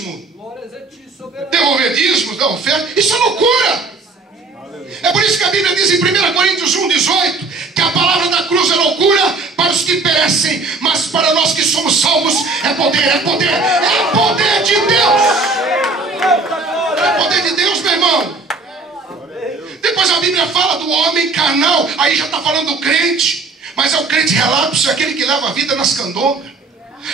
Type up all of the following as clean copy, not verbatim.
dízimo. Devolver dízimos, dar oferta, isso é loucura. É por isso que a Bíblia diz em 1 Coríntios 1,18 que a palavra da cruz é loucura para os que perecem, mas para nós que somos salvos é poder, é poder, é poder de Deus. É poder de Deus, meu irmão. Depois a Bíblia fala do homem carnal, aí já está falando do crente, mas é o crente relapso, é aquele que leva a vida nas candombras.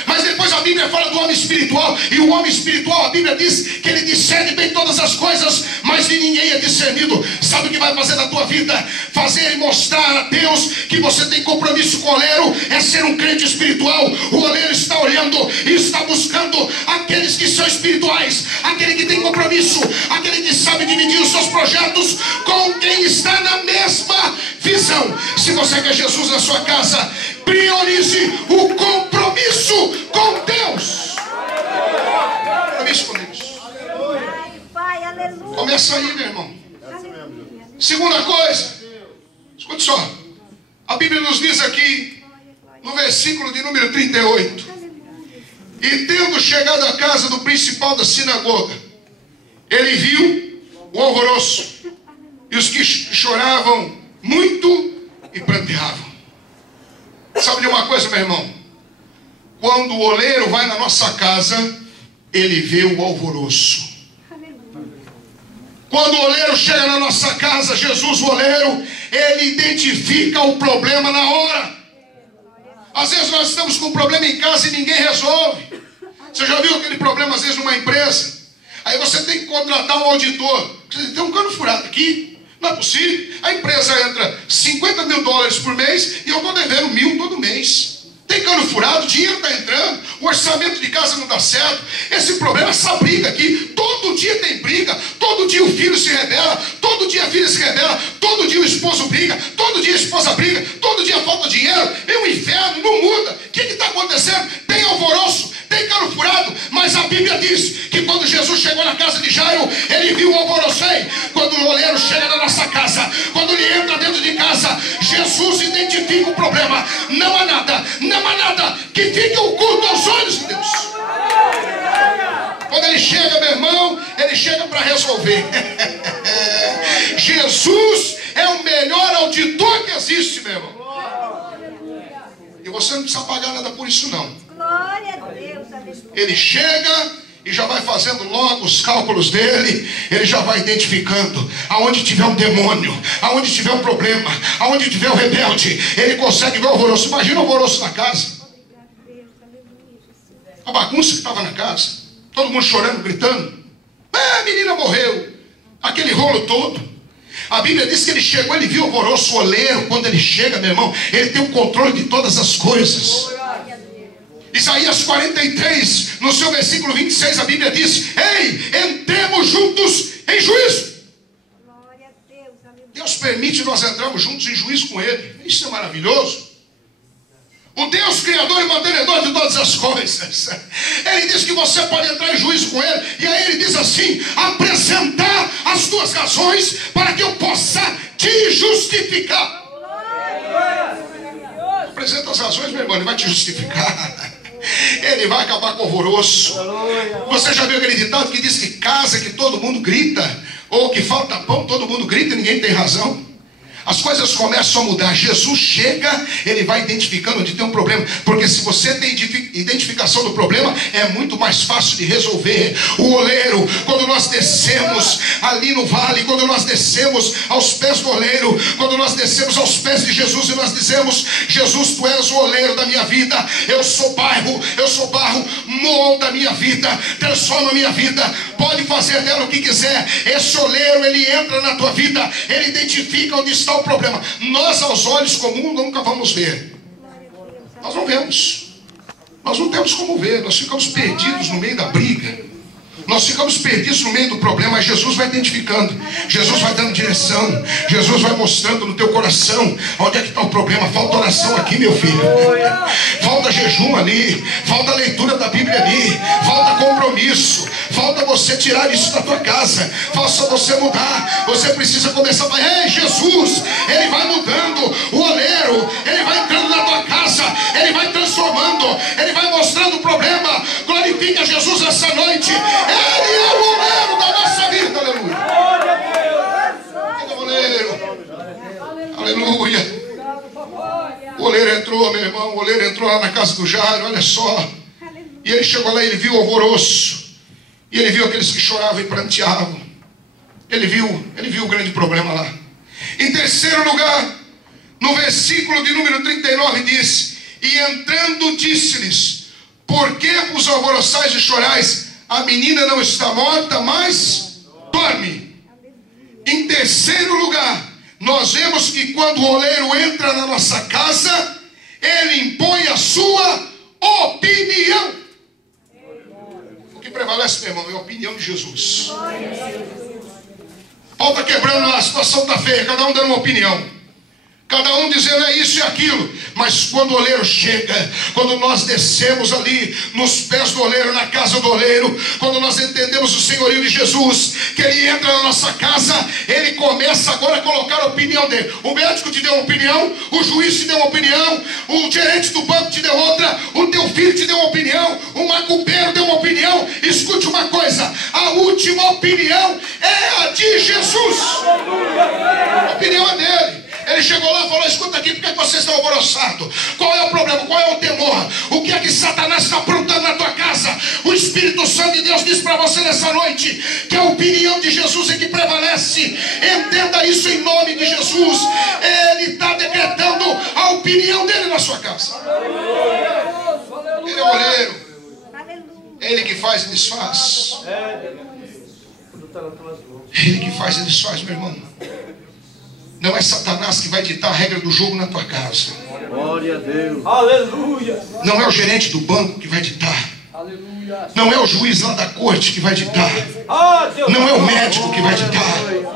Mas depois a Bíblia fala do homem espiritual, e o homem espiritual, a Bíblia diz que ele discerne bem todas as coisas, mas de ninguém é discernido. Sabe o que vai fazer na tua vida? Fazer e mostrar a Deus que você tem compromisso com o oleiro, é ser um crente espiritual. O oleiro está olhando e está buscando aqueles que são espirituais, aquele que tem compromisso, aquele que sabe dividir os seus projetos com quem está na mesma visão. Se você quer Jesus na sua casa, priorize o compromisso com Deus. Compromisso com Deus. Começa aí, meu irmão. Segunda coisa, escute só. A Bíblia nos diz aqui, no versículo de número 38: e tendo chegado à casa do principal da sinagoga, ele viu o alvoroço e os que choravam muito e pranteavam. Sabe de uma coisa, meu irmão? Quando o oleiro vai na nossa casa, ele vê o alvoroço. Quando o oleiro chega na nossa casa, Jesus, o oleiro, ele identifica o problema na hora. Às vezes nós estamos com um problema em casa e ninguém resolve. Você já viu aquele problema às vezes numa empresa? Aí você tem que contratar um auditor. Você tem um cano furado aqui. Não é possível. A empresa entra $50 mil por mês e eu estou devendo 1.000 todo mês. Tem cano furado, o dinheiro está entrando, o orçamento de casa não dá certo. Esse problema, essa briga aqui, todo dia tem briga, todo dia o filho se rebela, todo dia a filha se rebela, todo dia o esposo briga, todo dia a esposa briga, todo dia falta dinheiro, vem um inferno, não muda. O que está acontecendo? Tem alvoroço, tem cano furado, mas a Bíblia diz que quando Jesus chegou na casa de Jairo, ele viu o alvoroço. Quando o oleiro chega na nossa casa, quando ele entra dentro de casa, Jesus identifica o problema. Não há nada que fique oculto aos olhos de Deus. Quando ele chega, meu irmão, ele chega para resolver. Jesus é o melhor auditor que existe, meu irmão. E você não precisa pagar nada por isso, não. Glória a Deus. Ele chega e já vai fazendo logo os cálculos dele. Ele já vai identificando aonde tiver um demônio, aonde tiver um problema, aonde tiver um rebelde, ele consegue ver o alvoroço. Imagina o alvoroço na casa, a bagunça que estava na casa, todo mundo chorando, gritando, a menina morreu, aquele rolo todo. A Bíblia diz que ele chegou, ele viu o alvoroço. O oleiro, quando ele chega, meu irmão, ele tem o controle de todas as coisas. Isaías 43, no seu versículo 26, a Bíblia diz: ei, entremos juntos em juízo. Deus permite nós entrarmos juntos em juízo com Ele. Isso é maravilhoso. O Deus criador e mantenedor de todas as coisas, Ele diz que você pode entrar em juízo com Ele. E aí Ele diz assim: apresentar as tuas razões para que eu possa te justificar. Apresenta as razões, meu irmão, Ele vai te justificar. Ele vai acabar com o alvoroço. Você já viu aquele ditado que diz que casa que todo mundo grita, ou que falta pão, todo mundo grita e ninguém tem razão? As coisas começam a mudar. Jesus chega, ele vai identificando onde tem um problema. Porque se você tem identificação do problema, é muito mais fácil de resolver. O oleiro, quando nós descemos ali no vale, quando nós descemos aos pés do oleiro, quando nós descemos aos pés de Jesus e nós dizemos: Jesus, tu és o oleiro da minha vida, eu sou barro, molda a minha vida, transforma a minha vida, pode fazer dela o que quiser. Esse oleiro, ele entra na tua vida, ele identifica onde está o problema. Nós, aos olhos comuns, nunca vamos ver. Nós não vemos. Nós não temos como ver. Nós ficamos perdidos no meio da briga. Nós ficamos perdidos no meio do problema. Mas Jesus vai identificando. Jesus vai dando direção. Jesus vai mostrando no teu coração onde é que está o problema. Falta oração aqui, meu filho. Falta jejum ali. Falta leitura da Bíblia ali. Falta compromisso. Falta você tirar isso da tua casa. Falta você mudar. Você precisa começar a falar: ei, Jesus, Ele vai mudando. O oleiro, Ele vai entrando na tua casa. Ele vai transformando. Ele vai mostrando o problema. Glorifica Jesus essa noite. entrou, meu irmão, o oleiro entrou lá na casa do Jairo, olha só. E ele chegou lá e ele viu o alvoroço. E ele viu aqueles que choravam e pranteavam. Ele viu o grande problema lá. Em terceiro lugar, no versículo de número 39 diz: e entrando disse-lhes: por que vos alvoroçais e chorais? A menina não está morta, mas dorme. Em terceiro lugar, nós vemos que quando o oleiro entra na nossa casa, ele impõe a sua opinião. O que prevalece, meu irmão, é a opinião de Jesus. Paulo está quebrando lá, a situação está feia, cada um dando uma opinião. Cada um dizendo é isso e aquilo. Mas quando o oleiro chega, quando nós descemos ali nos pés do oleiro, na casa do oleiro, quando nós entendemos o senhorio de Jesus, que ele entra na nossa casa, ele começa agora a colocar a opinião dele. O médico te deu uma opinião, o juiz te deu uma opinião, o gerente do banco te deu outra, o teu filho te deu uma opinião, o macumbeiro deu uma opinião. Escute uma coisa, a última opinião é a de Jesus. A opinião é dele. Ele chegou lá e falou: escuta aqui, por que você está alvoroçado? Qual é o problema? Qual é o temor? O que é que Satanás está aprontando na tua casa? O Espírito Santo de Deus diz para você nessa noite que a opinião de Jesus é que prevalece. Entenda isso em nome de Jesus. Ele está decretando a opinião dele na sua casa. Ele é o oleiro. É ele que faz e desfaz. Ele que faz e desfaz, meu irmão. Não é Satanás que vai ditar a regra do jogo na tua casa. Glória a Deus. Aleluia. Não é o gerente do banco que vai ditar. Aleluia. Não é o juiz lá da corte que vai ditar. Não é o médico que vai ditar.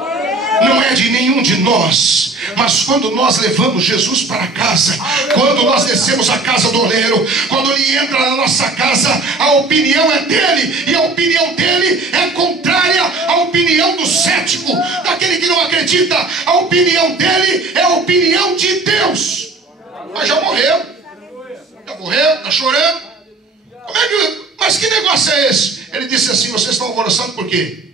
Não é de nenhum de nós. Mas quando nós levamos Jesus para casa, quando nós descemos a casa do oleiro, quando ele entra na nossa casa, a opinião é dele. E a opinião dele é contrária à opinião do cético, daquele que não acredita. A opinião dele é a opinião de Deus. Mas já morreu. Já morreu, está chorando. Mas que negócio é esse? Ele disse assim: vocês estão alvoroçando por quê?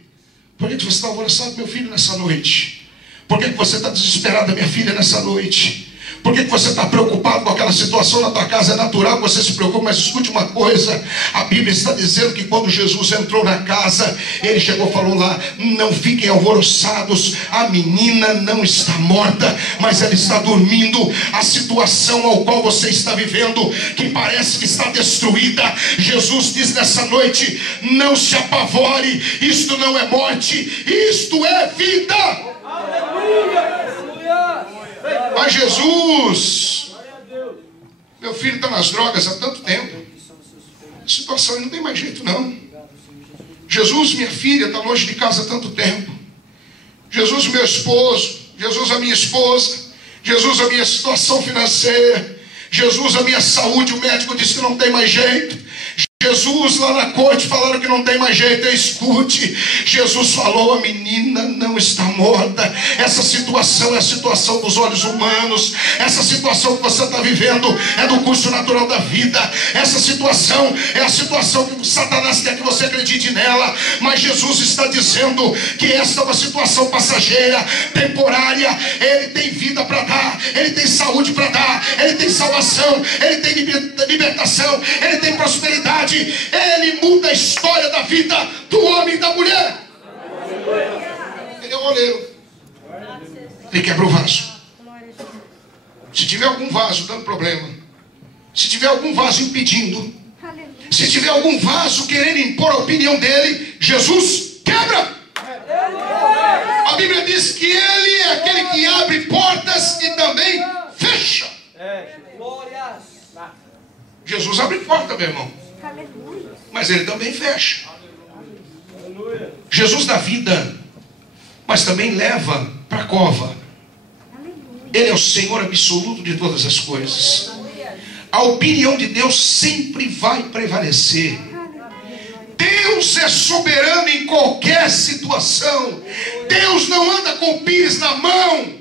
Por que você está alvoroçando, meu filho, nessa noite? Por que você está desesperada, minha filha, nessa noite? Por que você está preocupado com aquela situação na tua casa? É natural que você se preocupe, mas escute uma coisa: a Bíblia está dizendo que quando Jesus entrou na casa, ele chegou e falou lá: não fiquem alvoroçados, a menina não está morta, mas ela está dormindo. A situação ao qual você está vivendo, que parece que está destruída, Jesus diz nessa noite: não se apavore, isto não é morte, isto é vida. Aleluia. Mas Jesus, meu filho está nas drogas há tanto tempo, a situação não tem mais jeito não. Jesus, minha filha, está longe de casa há tanto tempo. Jesus, meu esposo. Jesus, a minha esposa. Jesus, a minha situação financeira. Jesus, a minha saúde. O médico disse que não tem mais jeito. Jesus, lá na corte falaram que não tem mais jeito. Escute, Jesus falou: a menina não está morta. Essa situação é a situação dos olhos humanos. Essa situação que você está vivendo é do curso natural da vida. Essa situação é a situação que Satanás quer que você acredite nela. Mas Jesus está dizendo que essa é uma situação passageira, temporária. Ele tem vida para dar, ele tem saúde para dar, ele tem salvação, ele tem libertação, ele tem prosperidade. Ele muda a história da vida do homem e da mulher. Ele é o oleiro. Ele quebra o vaso. Se tiver algum vaso dando problema, se tiver algum vaso impedindo, se tiver algum vaso querendo impor a opinião dele, Jesus quebra. A Bíblia diz que ele é aquele que abre portas e também fecha. Jesus abre porta, meu irmão, mas ele também fecha. Jesus dá vida, mas também leva para a cova. Ele é o Senhor absoluto de todas as coisas. A opinião de Deus sempre vai prevalecer. Deus é soberano em qualquer situação. Deus não anda com o pires na mão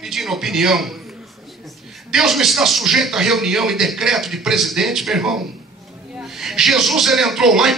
pedindo opinião. Deus não está sujeito a reunião e decreto de presidente, meu irmão. Jesus, ele entrou lá e